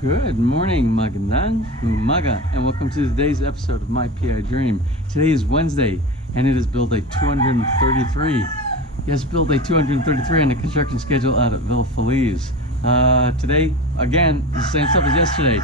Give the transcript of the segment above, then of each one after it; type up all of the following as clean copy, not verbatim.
Good morning, magandang umaga, and welcome to today's episode of My PI Dream. Today is Wednesday, and it is build day 233. Yes, build day 233 on the construction schedule out at Villa Feliz. Today, again, the same stuff as yesterday.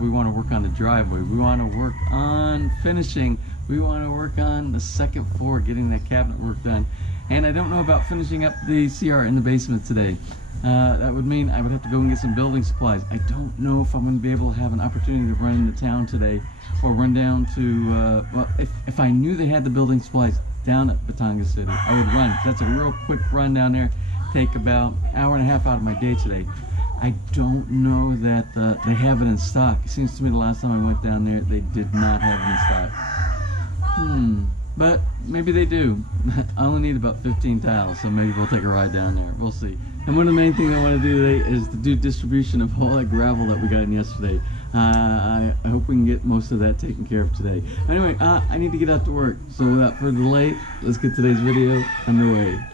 We want to work on the driveway. We want to work on finishing. We want to work on the second floor, getting that cabinet work done. And I don't know about finishing up the CR in the basement today. That would mean I would have to go and get some building supplies. I don't know if I'm going to be able to have an opportunity to run into town today or run down to, well, if I knew they had the building supplies down at Batangas City, I would run. That's a real quick run down there. Take about an hour and a half out of my day today. I don't know that they have it in stock. It seems to me the last time I went down there, they did not have it in stock. But maybe they do. I only need about 15 tiles, so maybe we'll take a ride down there. We'll see. And one of the main things I want to do today is to do distribution of all that gravel that we got in yesterday. I hope we can get most of that taken care of today. Anyway, I need to get out to work. So without further delay, let's get today's video underway.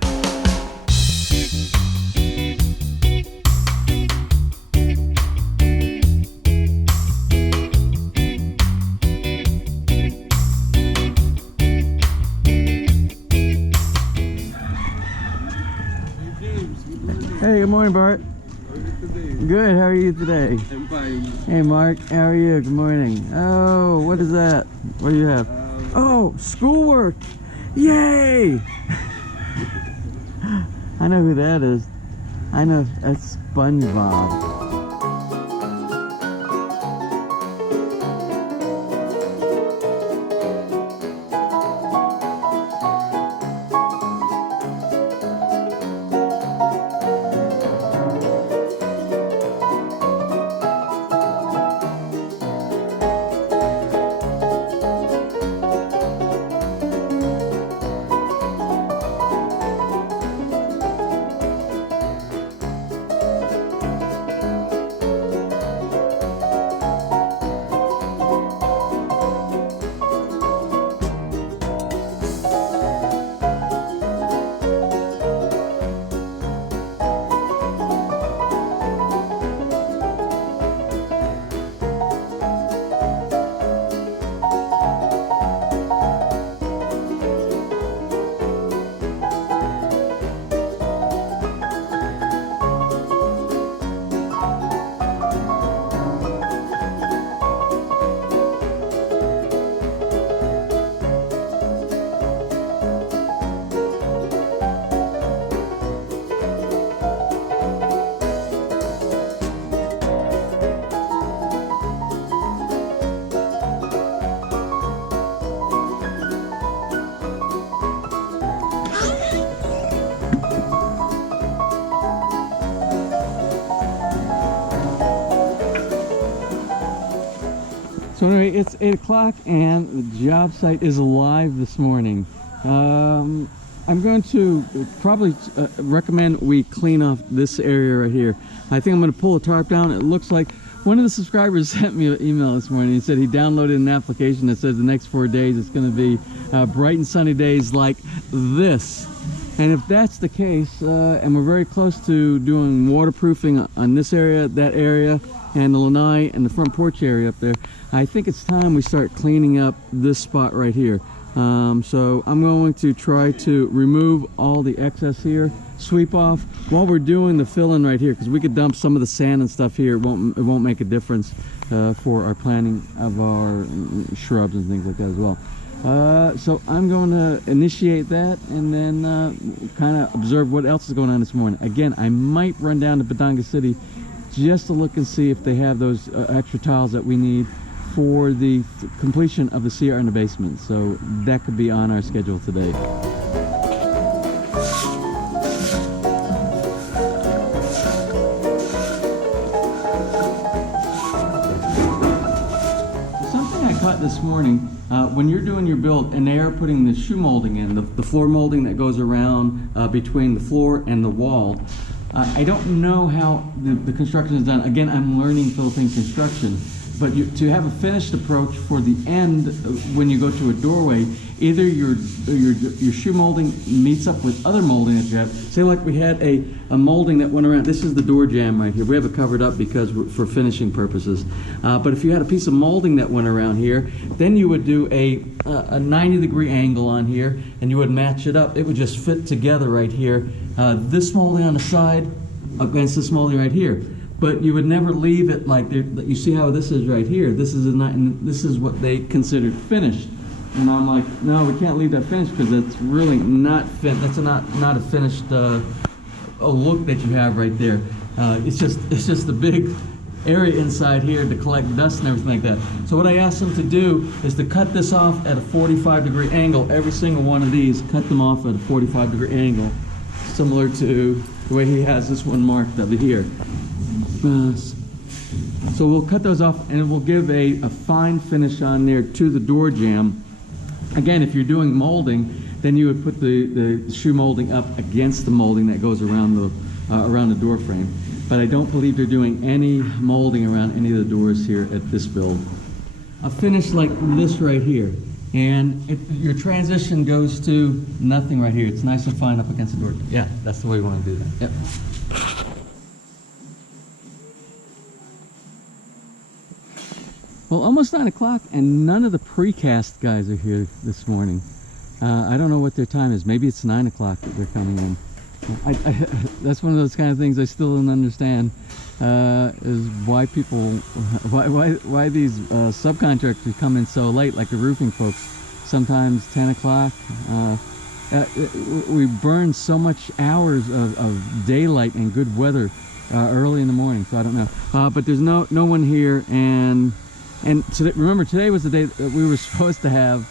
Hey, good morning, Bart. How are you today? Good, how are you today? I'm fine. Hey, Mark, how are you? Good morning. Oh, what is that? What do you have? Oh, schoolwork! Yay! I know who that is. I know, that's SpongeBob. So anyway, it's 8 o'clock and the job site is alive this morning. I'm going to probably recommend we clean off this area right here. I think I'm going to pull a tarp down. It looks like one of the subscribers sent me an email this morning. He said he downloaded an application that says the next 4 days it's going to be bright and sunny days like this. And if that's the case, and we're very close to doing waterproofing on this area, that area, and the lanai and the front porch area up there, I think it's time we start cleaning up this spot right here. So I'm going to try to remove all the excess here, sweep off while we're doing the fill-in right here, because we could dump some of the sand and stuff here. It won't make a difference for our planting of our shrubs and things like that as well. So I'm going to initiate that and then kind of observe what else is going on this morning. Again, I might run down to Batangas City just to look and see if they have those extra tiles that we need for the completion of the CR in the basement. So that could be on our schedule today. Something I caught this morning, when you're doing your build and they are putting the shoe molding in, the floor molding that goes around between the floor and the wall, I don't know how the construction is done. Again, I'm learning Philippine construction. But to have a finished approach for the end, when you go to a doorway, either your shoe molding meets up with other molding that you have. Say like we had a molding that went around. This is the door jamb right here. We have it covered up because for finishing purposes. But if you had a piece of molding that went around here, then you would do a 90-degree angle on here, and you would match it up. It would just fit together right here. This molding on the side against this molding right here. But you would never leave it like you see how this is right here. This is what they considered finished. And I'm like, no, we can't leave that finished because it's really not fit. That's not a finished a look that you have right there. It's just a big area inside here to collect dust and everything like that. So what I asked them to do is to cut this off at a 45-degree angle. Every single one of these, cut them off at a 45-degree angle, similar to the way he has this one marked over here. So we'll cut those off, and we'll give a fine finish on there to the door jamb. Again, if you're doing molding, then you would put the shoe molding up against the molding that goes around the door frame. But I don't believe they're doing any molding around any of the doors here at this build. A finish like this right here, and your transition goes to nothing right here. It's nice and fine up against the door. Yeah, that's the way we want to do that. Yep. Well, almost 9 o'clock, and none of the precast guys are here this morning. I don't know what their time is. Maybe it's 9 o'clock that they're coming in. That's one of those kind of things I still don't understand, is why people, why these subcontractors come in so late, like the roofing folks, sometimes 10 o'clock. We burn so much hours of daylight and good weather early in the morning, so I don't know. But there's no one here, and today, remember, today was the day that we were supposed to have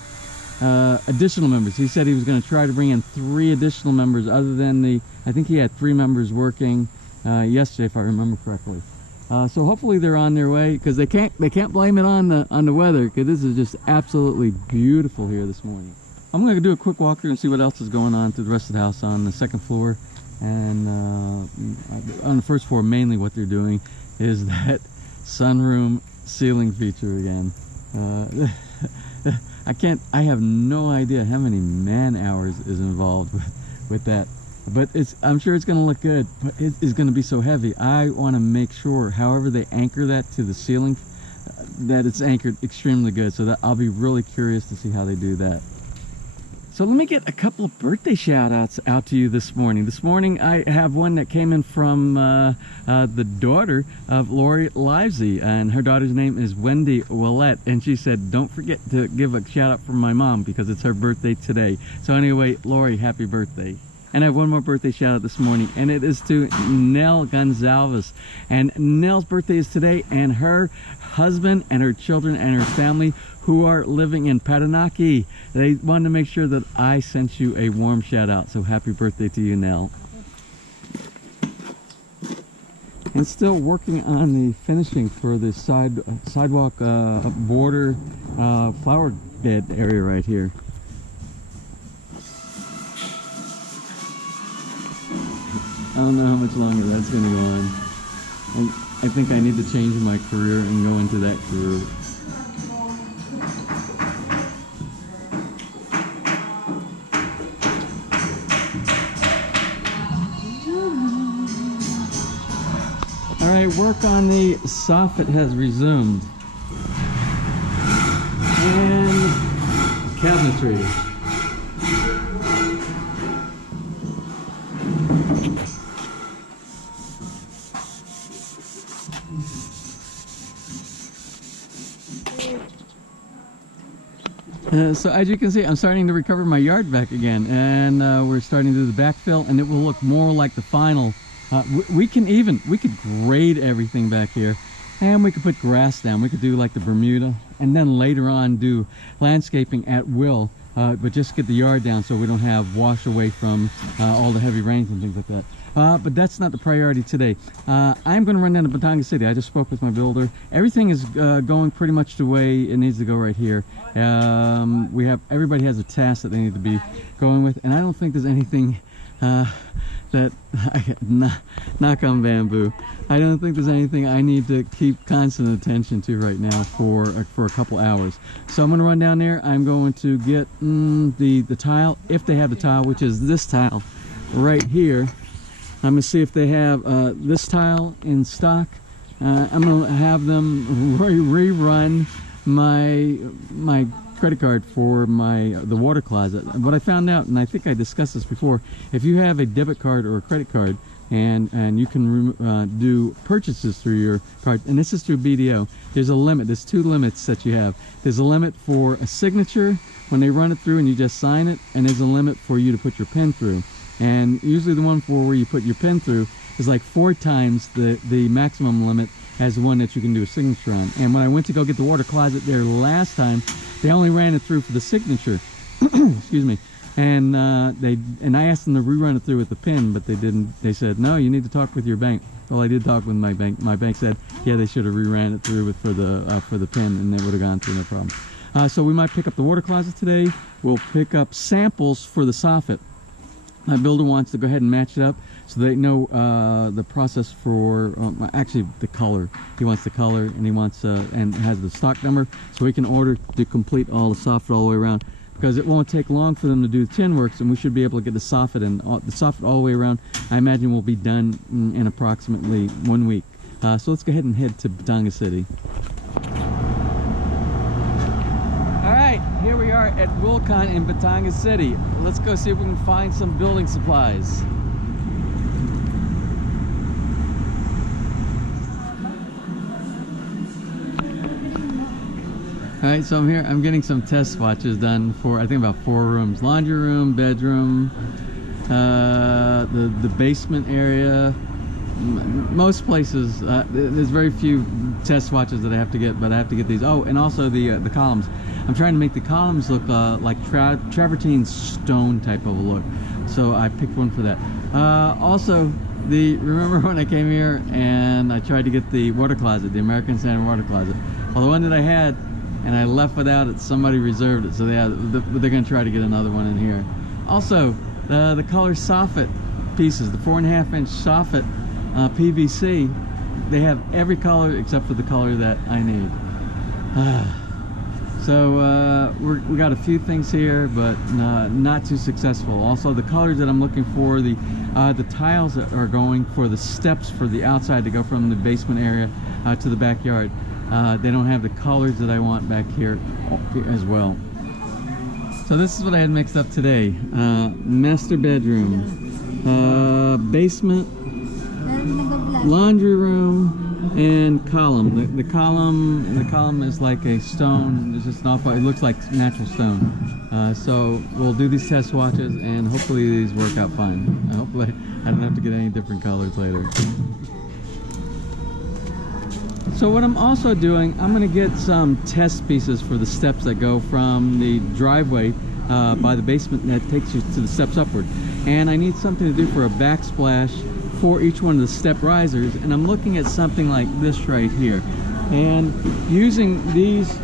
additional members. He said he was going to try to bring in 3 additional members other than I think he had 3 members working yesterday, if I remember correctly. So hopefully they're on their way, because they can't blame it on the weather, because this is just absolutely beautiful here this morning. I'm going to do a quick walkthrough and see what else is going on through the rest of the house on the second floor. And on the first floor, mainly what they're doing is that sunroom ceiling feature again. I have no idea how many man hours is involved with that, but I'm sure it's going to look good, but it is going to be so heavy. I want to make sure, however they anchor that to the ceiling, that it's anchored extremely good, so that I'll be really curious to see how they do that. So let me get a couple of birthday shout outs out to you this morning. This morning I have one that came in from the daughter of Lori Livesey, and her daughter's name is Wendy Willette, and she said, don't forget to give a shout out for my mom because it's her birthday today. So anyway, Lori, happy birthday. And I have one more birthday shout out this morning, and it is to Nell Gonzalez. And Nell's birthday is today, and her husband and her children and her family who are living in Patanaki, they wanted to make sure that I sent you a warm shout out. So happy birthday to you, Nell. And still working on the finishing for the sidewalk border flower bed area right here. I don't know how much longer that's going to go on. I think I need to change my career and go into that career. Alright, work on the soffit has resumed. And cabinetry. So as you can see, I'm starting to recover my yard back again, and we're starting to do the backfill, and it will look more like the final. We could grade everything back here, and we could put grass down. We could do like the Bermuda, and then later on do landscaping at will, but just get the yard down so we don't have wash away from all the heavy rains and things like that. But that's not the priority today. I'm going to run down to Batangas City. I just spoke with my builder. Everything is going pretty much the way it needs to go right here. Everybody has a task that they need to be going with, and I don't think there's anything that knock on bamboo. I don't think there's anything I need to keep constant attention to right now for a couple hours. So I'm gonna run down there. I'm going to get the tile, if they have the tile, which is this tile right here. I'm gonna see if they have this tile in stock. I'm gonna have them rerun my credit card for the water closet. What I found out, and I think I discussed this before, if you have a debit card or a credit card and you can do purchases through your card, and this is through BDO, there's a limit. There's two limits that you have. There's a limit for a signature when they run it through and you just sign it, and there's a limit for you to put your PIN through. And usually the one for where you put your PIN through is like 4 times the maximum limit as the one that you can do a signature on. And when I went to go get the water closet there last time, they only ran it through for the signature. Excuse me. And I asked them to rerun it through with the PIN, but they didn't. They said, no, you need to talk with your bank. Well, I did talk with my bank. My bank said, yeah, they should have reran it through for the PIN, and it would have gone through, no problem. So we might pick up the water closet today. We'll pick up samples for the soffit. My builder wants to go ahead and match it up so they know the process for actually the color. He wants the color, and he wants and has the stock number, so we can order to complete all the soffit all the way around, because it won't take long for them to do the tin works, and we should be able to get the soffit all the way around. I imagine we'll be done in approximately 1 week. So let's go ahead and head to Batangas City. Here we are at Wilcon in Batangas City. Let's go see if we can find some building supplies. Alright, so I'm here. I'm getting some test swatches done for, I think, about 4 rooms. Laundry room, bedroom, the basement area. Most places, there's very few test swatches that I have to get, but I have to get these. Oh, and also the columns. I'm trying to make the columns look like travertine stone type of a look, so I picked one for that. Also, remember when I came here and I tried to get the water closet, the American Standard water closet? Well, the one that I had and I left without it, somebody reserved it, so they're going to try to get another one in here. Also, the color soffit pieces, the 4.5-inch soffit PVC, they have every color except for the color that I need. So we got a few things here, but not too successful. Also, the colors that I'm looking for, the tiles that are going for the steps for the outside to go from the basement area to the backyard, they don't have the colors that I want back here as well. So this is what I had mixed up today. Master bedroom, basement, laundry room, and column. The column is like a stone. It's just an off. It looks like natural stone. So we'll do these test swatches, and hopefully these work out fine. Hopefully I don't have to get any different colors later. So what I'm also doing, I'm going to get some test pieces for the steps that go from the driveway by the basement that takes you to the steps upward. And I need something to do for a backsplash for each one of the step risers, and I'm looking at something like this right here. And using these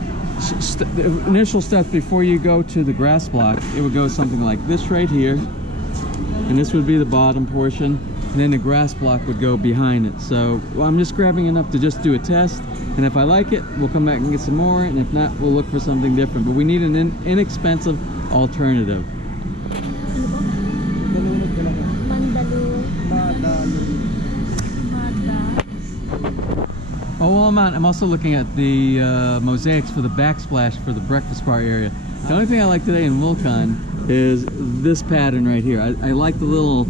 initial steps before you go to the grass block, it would go something like this right here, and this would be the bottom portion, and then the grass block would go behind it. So I'm just grabbing enough to just do a test, and if I like it, we'll come back and get some more, and if not, we'll look for something different. But we need an inexpensive alternative. Oh, well, I'm also looking at the mosaics for the backsplash for the breakfast bar area. The only thing I like today in Wilcon is this pattern right here. I like the little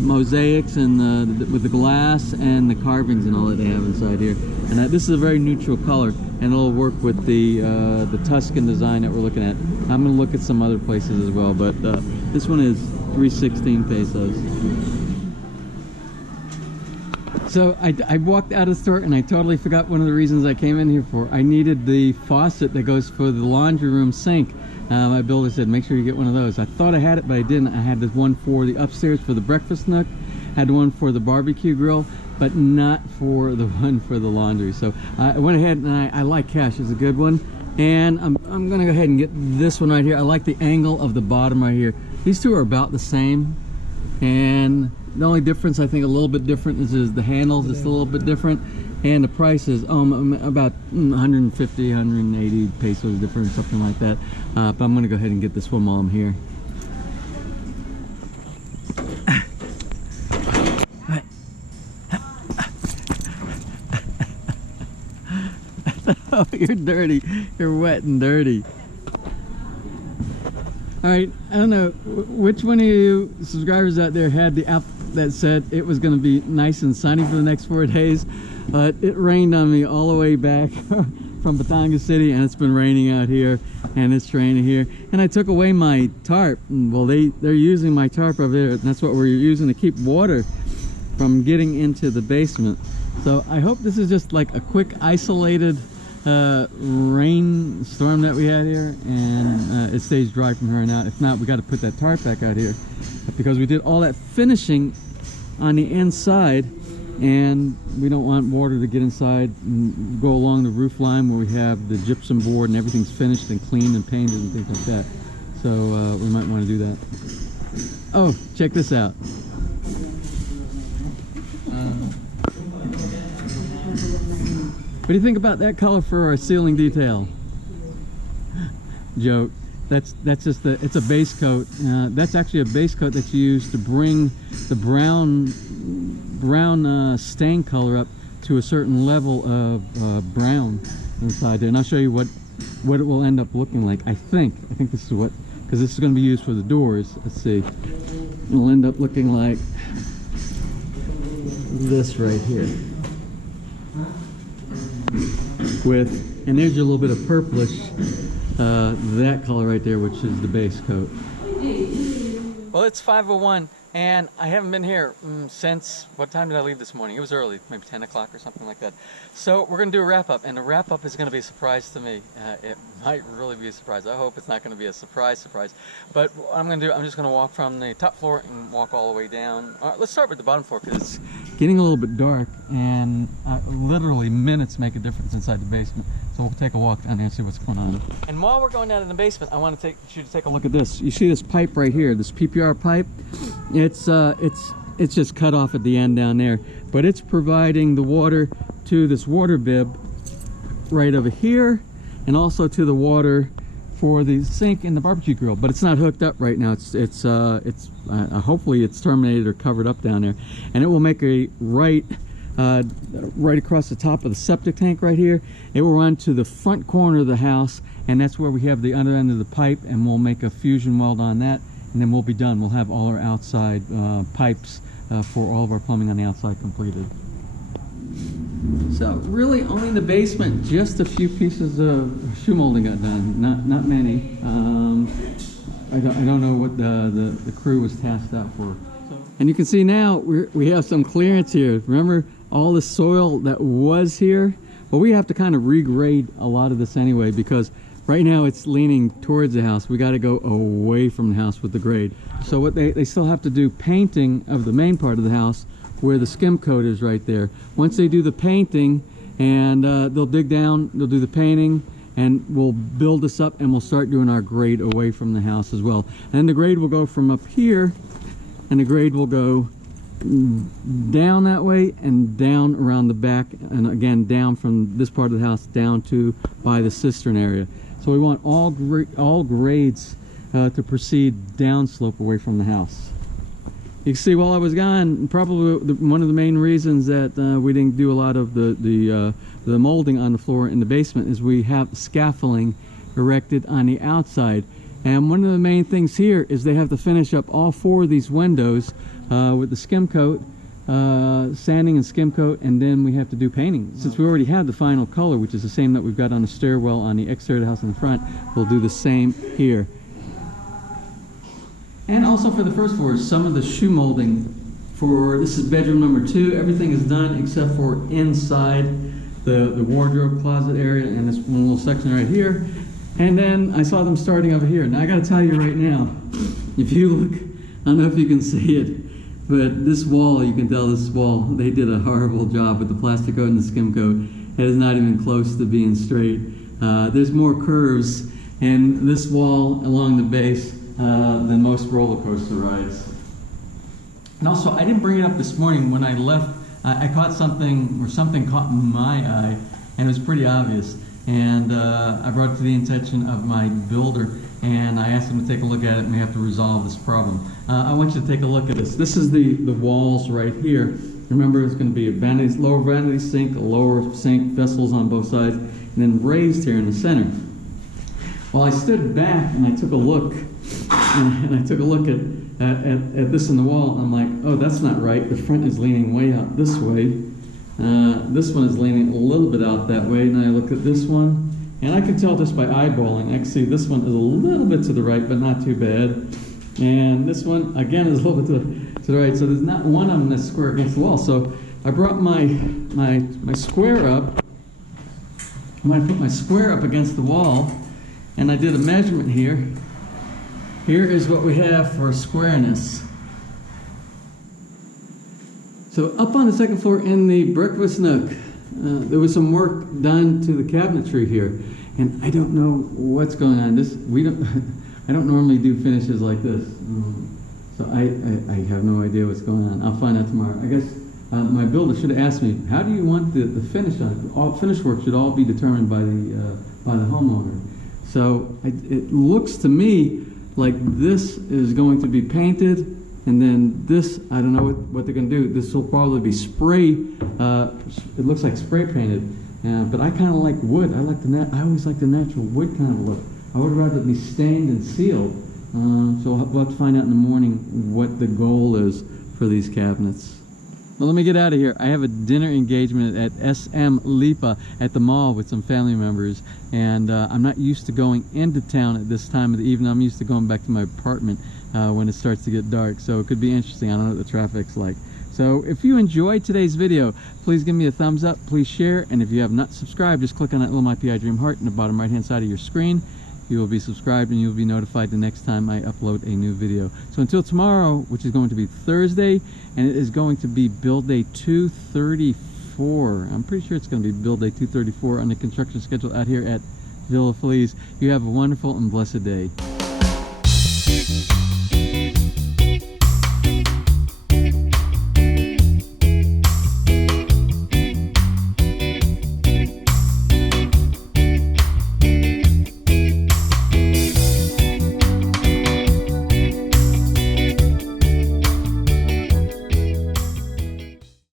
mosaics and with the glass and the carvings and all that they have inside here. And this is a very neutral color, and it'll work with the Tuscan design that we're looking at. I'm going to look at some other places as well, but this one is 316 pesos. So I walked out of the store and I totally forgot one of the reasons I came in here for. I needed the faucet that goes for the laundry room sink. My builder said, make sure you get one of those. I thought I had it, but I didn't. I had the one for the upstairs for the breakfast nook, had one for the barbecue grill, but not for the one for the laundry. So I went ahead and I like Cash. It's a good one. And I'm going to go ahead and get this one right here. I like the angle of the bottom right here. These two are about the same. And the only difference, I think, a little bit different is the handles. It's a little bit different, and the price is about 150, 180 pesos different, something like that. But I'm gonna go ahead and get this one while I'm here. Oh, you're dirty. You're wet and dirty. All right, I don't know which one of you subscribers out there had the app that said it was going to be nice and sunny for the next 4 days, but it rained on me all the way back from Batangas City, and it's been raining out here, and it's raining here. And I took away my tarp. Well, they're using my tarp over there, and that's what we're using to keep water from getting into the basement. So I hope this is just like a quick isolated rain storm that we had here, and it stays dry from here on out. If not, we got to put that tarp back out here, because we did all that finishing on the inside, and we don't want water to get inside and go along the roof line where we have the gypsum board and everything's finished and cleaned and painted and things like that. So we might want to do that. Oh, check this out. What do you think about that color for our ceiling detail? Joke. That's just it's a base coat. That's actually a base coat that you use to bring the brown stain color up to a certain level of brown inside there. And I'll show you what it will end up looking like. I think this is what, because this is going to be used for the doors. Let's see. It'll end up looking like this right here. And there's a little bit of purplish, that color right there, which is the base coat. Well, it's 5:01, and I haven't been here since, what time did I leave this morning? It was early, maybe 10 o'clock or something like that. So we're going to do a wrap-up, and the wrap-up is going to be a surprise to me. It might really be a surprise. I hope it's not going to be a surprise. But what I'm going to do, I'm just going to walk from the top floor and walk all the way down. All right, let's start with the bottom floor, because it's getting a little bit dark, and literally minutes make a difference inside the basement. So we'll take a walk down there and see what's going on. And while we're going down in the basement, I want to take you to take a look at this. You see this pipe right here, this PPR pipe? It's just cut off at the end down there, but it's providing the water to this water bib right over here, and also to the water for the sink and the barbecue grill. But it's not hooked up right now. Hopefully it's terminated or covered up down there, and it will make a right across the top of the septic tank right here. It will run to the front corner of the house, and that's where we have the other end of the pipe, and we'll make a fusion weld on that, and then we'll be done. We'll have all our outside pipes for all of our plumbing on the outside completed. So really only in the basement, just a few pieces of shoe molding got done, not many. I don't know what the crew was tasked out for. And you can see now we have some clearance here. Remember all the soil that was here? Well, we have to kind of regrade a lot of this anyway, because right now it's leaning towards the house. We got to go away from the house with the grade. So what they still have to do painting of the main part of the house where the skim coat is right there. Once they do the painting, and they'll dig down, they'll do the painting, and we'll build this up, and we'll start doing our grade away from the house as well. And the grade will go from up here, and the grade will go down that way and down around the back, and again down from this part of the house down to by the cistern area. So we want all grades to proceed downslope away from the house. You can see while I was gone, probably one of the main reasons that we didn't do a lot of the molding on the floor in the basement is we have scaffolding erected on the outside. And one of the main things here is they have to finish up all 4 of these windows with the skim coat, sanding and skim coat, and then we have to do painting. Since we already have the final color, which is the same that we've got on the stairwell on the exterior of the house in the front, we'll do the same here. And also for the first floor, some of the shoe molding for, this is bedroom number 2. Everything is done except for inside the wardrobe closet area and this one little section right here. And then I saw them starting over here. Now I gotta tell you right now, if you look, I don't know if you can see it, but this wall, you can tell this wall, they did a horrible job with the plastic coat and the skim coat. It is not even close to being straight. There's more curves in this wall along the base than most roller coaster rides. And also, I didn't bring it up this morning when I left. I caught something, or something caught my eye, and it was pretty obvious. And I brought it to the attention of my builder, and I asked him to take a look at it, and we have to resolve this problem. I want you to take a look at this. This is the walls right here. Remember, it's going to be a vanity, lower vanity sink, a lower sink, vessels on both sides, and then raised here in the center. Well, I stood back and I took a look, and I took a look at this in the wall. I'm like, oh, that's not right. The front is leaning way out this way. This one is leaning a little bit out that way. And I look at this one, and I can tell just by eyeballing. I can see this one is a little bit to the right, but not too bad. And this one, again, is a little bit to the right. So there's not one of them that's square against the wall. So I brought my square up. I'm going to put my square up against the wall, and I did a measurement here. Here is what we have for squareness. So up on the second floor in the breakfast nook, there was some work done to the cabinetry here, and I don't know what's going on. I don't normally do finishes like this, so I have no idea what's going on. I'll find out tomorrow. I guess my builder should have asked me, how do you want the finish on it? All finish work should all be determined by the homeowner. So it looks to me like this is going to be painted, and then this, I don't know what they're going to do. This will probably be spray. It looks like spray painted, but I kind of like wood. I always like the natural wood kind of look. I would rather it be stained and sealed. So we'll have to find out in the morning what the goal is for these cabinets. Well, let me get out of here. I have a dinner engagement at SM Lipa at the mall with some family members, and I'm not used to going into town at this time of the evening. I'm used to going back to my apartment when it starts to get dark, so it could be interesting. I don't know what the traffic's like. So if you enjoyed today's video, please give me a thumbs up, please share, and if you have not subscribed, just click on that little My PI Dream heart in the bottom right hand side of your screen. You will be subscribed and you will be notified the next time I upload a new video. So until tomorrow, which is going to be Thursday, and it is going to be build day 234. I'm pretty sure it's going to be build day 234 on the construction schedule out here at Villa Feliz. You have a wonderful and blessed day.